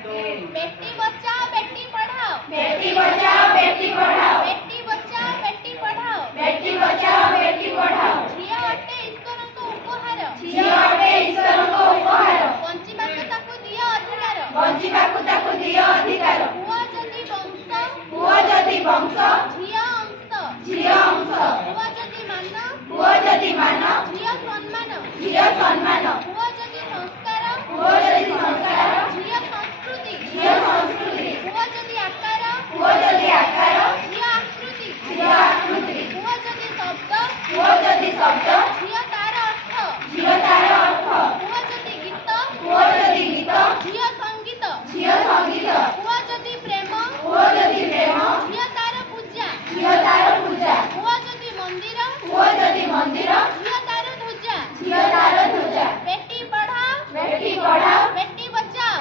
बेटी बचाओ बेटी पढ़ाओ, बेटी बचाओ बेटी पढ़ाओ, बेटी बचाओ बेटी पढ़ाओ, बेटी बचाओ बेटी पढ़ाओ। झियो अटे ईश्वरଙ୍କ उपहार, झियो अटे ईश्वरଙ୍କ उपहार, बंचिबाकु ताकु दियो अधिकार, बंचिबाकु ताकु दियो अधिकार। पुओ जदि वंश, पुओ जदि वंश, झियो अंश, झियो अंश, पुओ जदि मान, पुओ जदि मान, झियो सम्मान, झियो सम्मान, पुओ जदि संस्कार, पुओ जदि संस्कार,